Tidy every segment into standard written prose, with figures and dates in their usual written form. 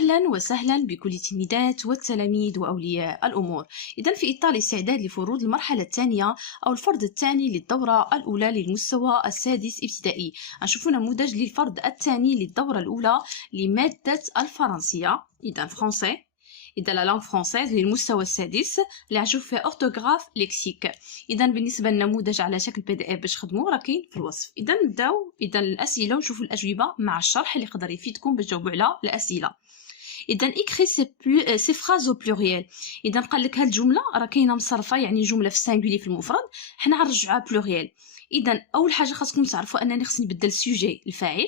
أهلا وسهلا بكل التلميذات والتلاميذ وأولياء الأمور. إذن في إطار الاستعداد لفروض المرحلة الثانية أو الفرض الثاني للدورة الأولى للمستوى السادس ابتدائي، نشوف نموذج للفرض الثاني للدورة الأولى لمادة الفرنسية، إذن فرونسي، إذا لا لانغ فرونسيز للمستوى السادس اللي غنشوف فيها أورتوغراف ليكسيك. إذا بالنسبة للنموذج على شكل PDF باش تخدموه راه كاين في الوصف. إذا نبداو الأسئلة ونشوفوا الأجوبة مع الشرح اللي يقدر يفيدكم باش تجاوبوا على الأسئلة. إذا إكري سي فراز أو بلوريال. إذا قال لك هاد الجملة راه كاينة مصرفة، يعني جملة في السانغولي في المفرد، حنا غنرجعوها بلوريال. إذا أول حاجة خاصكم تعرفوا أنني خصني نبدل السوجي الفاعل،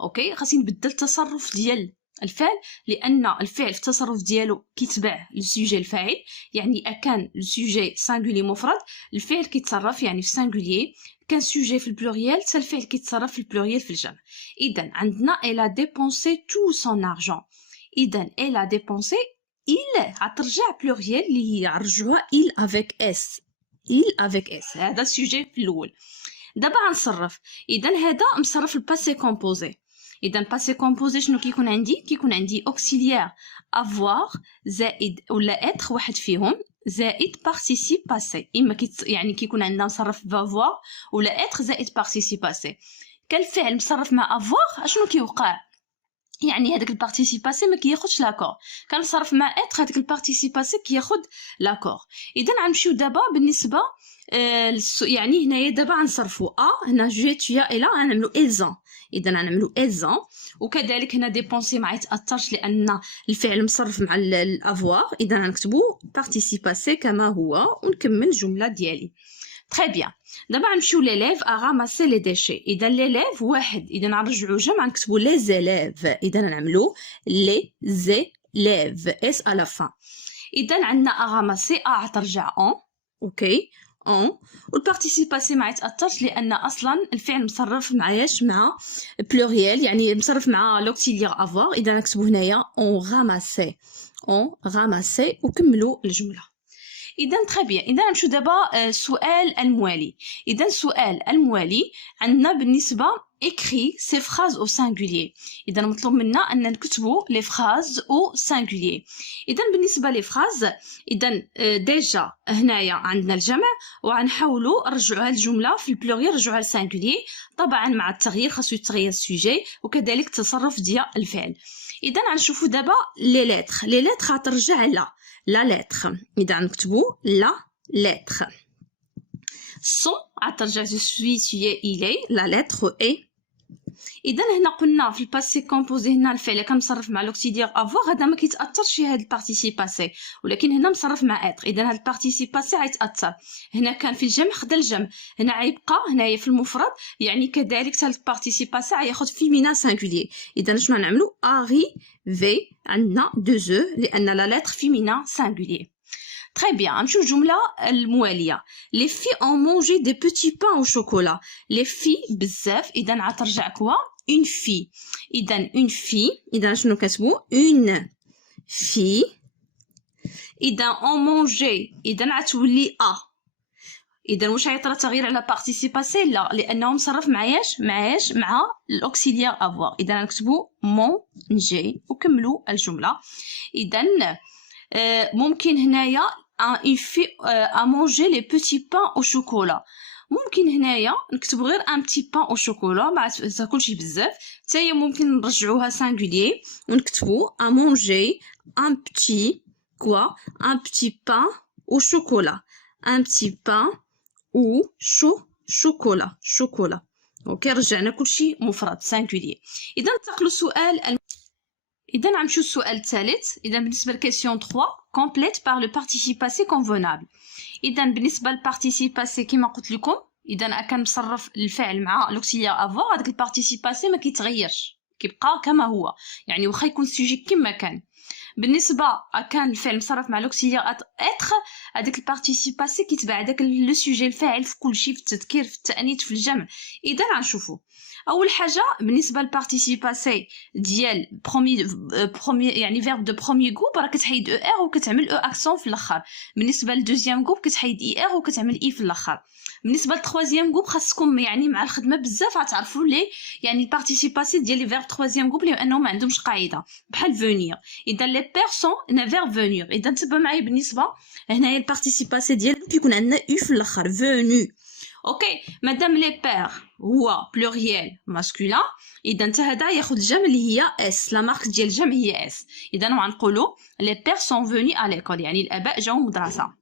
أوكي، خاصني نبدل التصرف ديال الفعل، لان الفعل في التصرف ديالو كيتبع السوجي الفاعل. يعني اكان السوجي سانغولي مفرد الفعل كيتصرف يعني في سانغولي، كان سوجي في البلوريال حتى الفعل كيتصرف في البلوريال في الجمع. اذا عندنا elle a dépensé tout son argent. اذا elle a dépensé il غترجع بلوريال اللي هي غنرجعوها il avec s، il avec s، هذا السوجي في الاول. دابا غنصرف. اذا هذا مصرف الباسي كومبوزي. إذا باسي كومبوزي شنو كيكون عندي؟ كيكون عندي أوكسيليير افوار زائد ولا اتر واحد فيهم زائد بارتيسيب باسي. إما يعني كيكون عندنا مصرف بافوار ولا اتر زائد بارتيسيب باسي. كالفعل مصرف مع افوار اشنو كيوقع؟ يعني هذاك البارتيسيباسي ما كياخذش لاكور. كان مصرف مع اتر هذاك البارتيسيباسي كياخذ لاكور. اذا غنمشيو دابا بالنسبه يعني هنايا دابا غنصرفوا هنا جيت يا الى غنعملوا الزان. اذا غنعملوا الزان، وكذلك هنا ديبونسي ما يتاثرش لان الفعل مصرف مع الافوار. اذا غنكتبوا بارتيسيباسي كما هو ونكمل الجمله ديالي. تري بيان. دابا غنمشيو ليليف ا راماسي لي ديشي. اذا ليليف واحد، اذا غنرجعوا جمع نكتبوا لي زيليف. اذا نعملوا لي زيليف اس على فان. اذا عندنا ا راماسي غترجع اون، اوكي، اون، والبارتيسيباسي ما يتاثرش لان اصلا الفعل مصرف معاياش مع بلوريال، يعني مصرف مع لوكسيليير افوار. اذا نكتبوا هنايا اون راماسي، اون راماسي، وكملوا الجمله. إذا تري بيان. إذا نمشيو دابا السؤال الموالي. إذا السؤال الموالي عندنا بالنسبة écrit ces phrases au singulier. إذا مطلوب منا أن نكتبوا les phrases au singulier. إذا بالنسبة لي فراز، إذا ديجا هنايا عندنا الجمع وغنحاولوا نرجعوها الجملة في البلوريال نرجعوها للسانغولي. طبعا مع التغيير خاصو يتغير السوجي وكذلك التصرف ديال الفعل. إذا غنشوفوا دابا لي لتر. لي لتر غترجع لا لتر. إذا نكتبوا لا لتر. سون غترجع جو سوي تي إلي، لا لتر إي. إذا هنا قلنا في الباسي كومبوزي هنا الفعل كان مصرف مع لوكسيدير افوار، هذا ما كيتاثرش في هذا البارتيسيباسي، ولكن هنا مصرف مع اتر. اذا هذا البارتيسيباسي غيتاثر. هنا كان في الجمع خدا الجمع، هنا غيبقى هنايا في المفرد، يعني كذلك حتى البارتيسيباسي غياخذ فيمينا سانغولي. اذا شنو غنعملوا؟ اريفي عندنا دو زو لان لا لتر فيمينا سانغولي. Très bien. نمشيو الجملة الموالية. Les filles ont mangé des petits pains au chocolat. Les filles بزاف. إذا غترجع كوا une fille. إذا une fille. إذا شنو كتبوا؟ une fille. إذا ont mangé. إذا غتولي إذا واش غيطرا تغيير على بارتيسيباسي؟ لا، لأنه مصرف معاياش مع الأوكسيليير افوار. إذا نكتبوا manger وكملوا الجملة. إذا ممكن هنايا une fille a mangé les petits pains au chocolat. ممكن هنايا نكتبوا غير un petit pain au chocolat، ما تاكلش بزاف. حتى هي ممكن نرجعوها singulier ونكتبوا a mangé un petit un petit pain au chocolat. un petit pain au chocolat. اوكي، رجعنا كلشي مفرد singulier. اذا انتقلوا السؤال إذا غنمشيو للسؤال الثالث. إذا بالنسبة لكيسيون 3 complète par le participe passé convenable. إذا بالنسبة للبارتيسيب باسي كما قلت لكم، إذا كان مصرف الفعل مع لوكسيليير افوار، هذاك البارتيسيب باسي ما كيتغيرش، كيبقى كما هو، يعني واخا يكون السوجي كما كان. بالنسبة كان الفعل مصرف مع لوكسيليير اتر هذاك البارتيسيب باسي كيتبع هذاك لو سوجي الفاعل في كل شيء، في التذكير، في التانيث، في الجمع. اذا غنشوفوا اول حاجه بالنسبه للبارتيسيب باسي ديال برومي يعني فيرب دو بروميير جروب راه كتحيد او ار وكتعمل او اكسون في الاخر. بالنسبه للدوزيام جروب كتحيد اي ار وكتعمل اي في الاخر. بالنسبه للتروازيام جروب خاصكم يعني مع الخدمه بزاف غتعرفوا لي يعني البارتيسيب باسي ديال لي فيرب تروازيام جروب لانهم ما عندهمش قاعده بحال فونير. اذا لي بيرسون انا فيرب فونير. اذا تبع معايا بالنسبه هنايا البارتيسيب باسي ديالو كيكون عندنا او في الاخر فونو. اوكي مادام لي بير هو بلوريال ماسكولين اذا انت هذا ياخذ الجمع اللي هي اس، لا مارك ديال الجمع هي اس. اذا غنقولوا لي بير سون فوني ا ليكول يعني الاباء جاو المدرسه.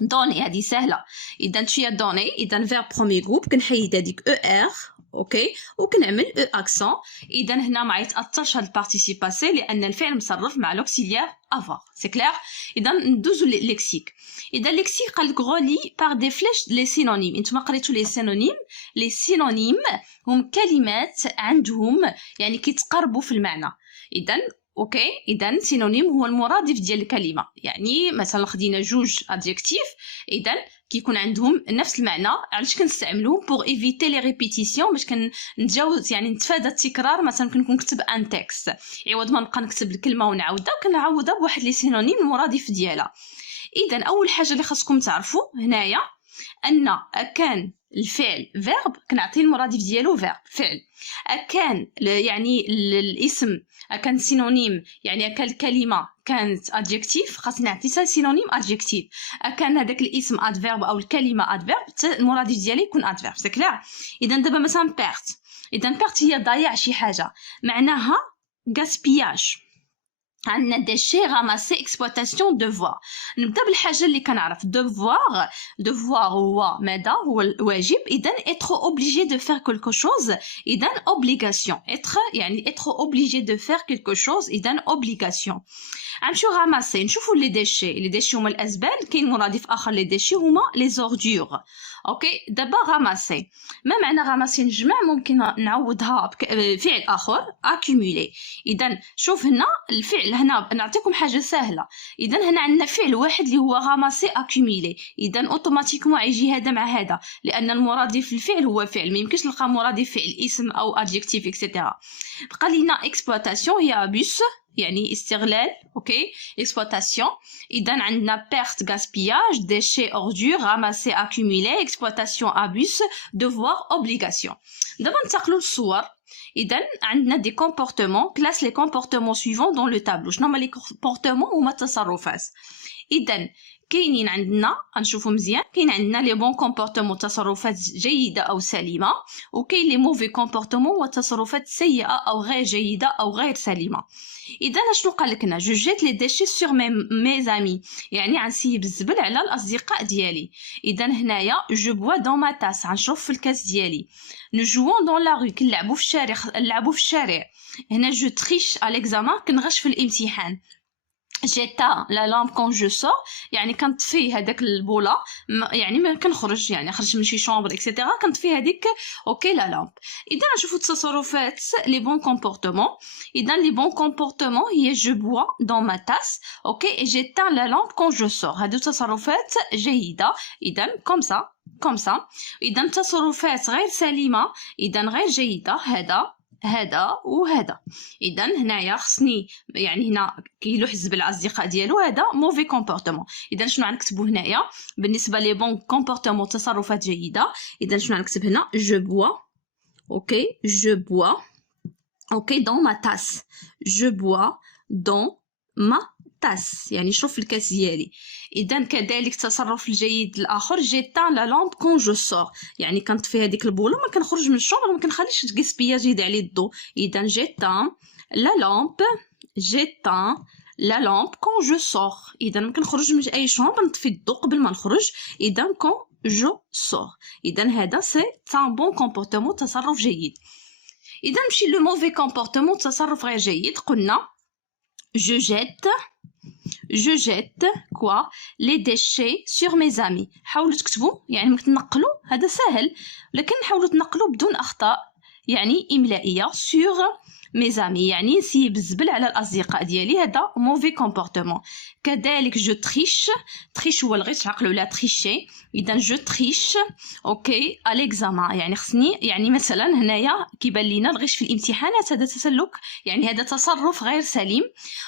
دوني هذه سهله. اذا تشيا دوني اذا فيرب بروميير جروب كنحيد هذيك او ار اوكي وكنعمل او اكسون. اذا هنا ما يتاثرش هذا البارتيسيب باسي لان الفعل مصرف مع لوكسيليير افوار سي كلير. اذا ندوزو للليكسيك. اذا الليكسيك قال لك غولي بار دي فليش لي سينونيم. انتما قريتو لي سينونيم. لي سينونيم هم كلمات عندهم يعني كيتقربوا في المعنى. اذا اوكي اذا سينونيم هو المرادف ديال الكلمه. يعني مثلا خدينا جوج ادجكتيف اذا كيكون عندهم نفس المعنى. علاش كنستعملوهم بوغ ايفيتي لي ريبيتيسيون باش كنتجاوز يعني نتفادى التكرار. مثلا كنكون نكتب ان تكست عوض ما نبقى نكتب الكلمه ونعاودها كنعوضها بواحد لي سينونيم المرادف ديالها. اذا اول حاجه اللي خاصكم تعرفوا هنايا ان كان الفعل فيرب كنعطيه المرادف ديالو فيرب فعل. كان يعني الاسم كان سينونيم يعني كان الكلمه كانت ادجكتيف خاصني نعطيها سينونيم ادجكتيف. كان هذاك الاسم ادفيرب او الكلمه ادفيرب المرادف ديالي يكون ادفيرب سي كلير. اذا دابا مثلا بيرت. اذا بيرت هي ضياع شي حاجه معناها غاسبياج. عندنا ديشي راماسي اكسبلوطاسيون دوفوار. نبدا بالحاجه اللي كنعرف دوفوار. دوفوار هو ماذا هو الواجب. اذا être obligé de faire quelque chose اذا obligation. être يعني être obligé de faire quelque chose اذا obligation. غنمشيو راماسي نشوفوا لي ديشي هما الازبال. كاين مرادف اخر لي ديشي هما لي زوردور. اوكي دابا راماسي ما معنى راماسي نجمع ممكن نعوضها بفعل اخر اكيمولي. اذا شوف هنا الفعل هنا نعطيكم حاجه سهله. اذا هنا عندنا فعل واحد اللي هو راماسي اكيمولي. اذا اوتوماتيكمون يجي هذا مع هذا لان المرادف الفعل هو فعل ما يمكنش نلقى مرادف فعل اسم او ادجكتيف اكسيتيرا. بقى لينا اكسبلوطاسيون هي ابوس يعني استغلال. اوكي اكسبلوطاسيون. اذا عندنا بيرت غاسبياج ديشي اوردور راماسي اكيمولي اكسبلوطاسيون ابوس دوفوار اوبليغاسيون. دابا ننتقلوا للصور. اذا عندنا دي كومبورتمون كلاس لي كومبورتمون سويفون دون لو تابلو. شنو هما لي كومبورتمون هما التصرفات. اذا كاينين عندنا غنشوفوا مزيان كاين عندنا لي بون كومبورتمون تصرفات جيده او سليمه وكاين لي موفي كومبورتمون وتصرفات سيئه او غير جيده او غير سليمه. اذا شنو قال لك هنا جو جيت لي ديشي سور مي زامي يعني غنسيب الزبل على الاصدقاء ديالي. اذا هنايا جو بوا دون ما تاس غنشرب في الكاس ديالي. نجوون دون لا رue كنلعبوا في الشارع نلعبوا في الشارع. هنا جو تريش على ليكزامان كنغش في الامتحان. جيتا لا لامب كون جو سور يعني كنطفي هذاك البوله يعني ما كنخرج يعني خرج من شي شومبر اكسيتيرا كنطفي هذيك اوكي لا لامب. اذا نشوفوا التصرفات لي بون كومبورتمون. اذا لي بون كومبورتمون هي جو بوا دون ما تاس اوكي جيتا لا لامب كون جو سور. هادو تصرفات جيده اذا كوم سا. اذا تصرفات غير سليمه اذا غير جيده هذا وهذا. اذا هنايا خصني يعني هنا كيلوح الزبل على الاصدقاء ديالو هذا موفي كومبورتمون. اذا شنو غنكتبوا هنايا بالنسبه لي بون كومبورتمون تصرفات جيده. اذا شنو غنكتب هنا جو بوا اوكي جو بوا اوكي دون ما تاس. جو بوا دون ما تاس يعني شوف في الكاس ديالي. اذا كذلك التصرف الجيد الاخر جيتان لا لامب كون جو سور يعني كنطفي هذيك البوله ما كنخرج من الشومبر ما كنخليش الكسبياج يدي عليه الضو. اذا جيتان لا لامب كون جو سور اذا ما كنخرج من اي شومبر نطفي الضو قبل ما نخرج. اذا كون جو سور اذا هذا سي ان بون كومبورتمون تصرف جيد. اذا نمشي لو موفي كومبورتمون تصرف غير جيد. قلنا je jette quoi les déchets sur mes amis. حاولوا تكتبوا يعني ممكن تنقلوا هذا سهل لكن حاولوا تنقلوا بدون اخطاء يعني املائيه sur mes amis يعني نسيب الزبل على الأصدقاء ديالي، هذا mauvais comportement. كذلك je triche هو الغش، عقلوا لا tricher، إذا je triche أوكي à l'examen يعني خصني، يعني مثلا هنايا كيبان لينا الغش في الامتحانات هذا تسلك، يعني هذا تصرف غير سليم.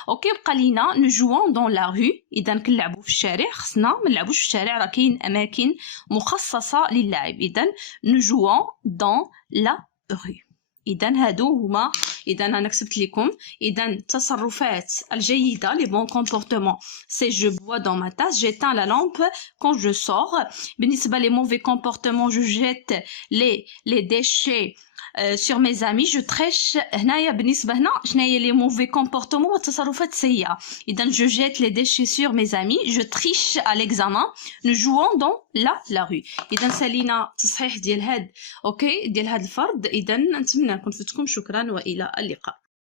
أوكي بقى لينا nous jouons dans la rue، إذا كنلعبوا في الشارع، خصنا ما نلعبوش في الشارع، راه كاين أماكن مخصصة للعب، إذا nous jouons dans la rue. إذا هادو هما، إذا أنا كتبت لكم إذا التصرفات الجيدة les bons comportements c'est je bois dans ma tasse, j'éteins la lampe quand je sors. بالنسبة les mauvais comportements je jette les déchets sur mes amis, je triche. هنايا بالنسبة هنا شناهي les mauvais comportements والتصرفات السيئة، إذا je jette les déchets sur mes amis, je triche à l'examen, nous jouons dans la rue. إذا سالينا تصحيح ديال هاد أوكي ديال هاد الفرد. إذا نتمنى نكون فدتكم، شكرا وإلى اللقاء.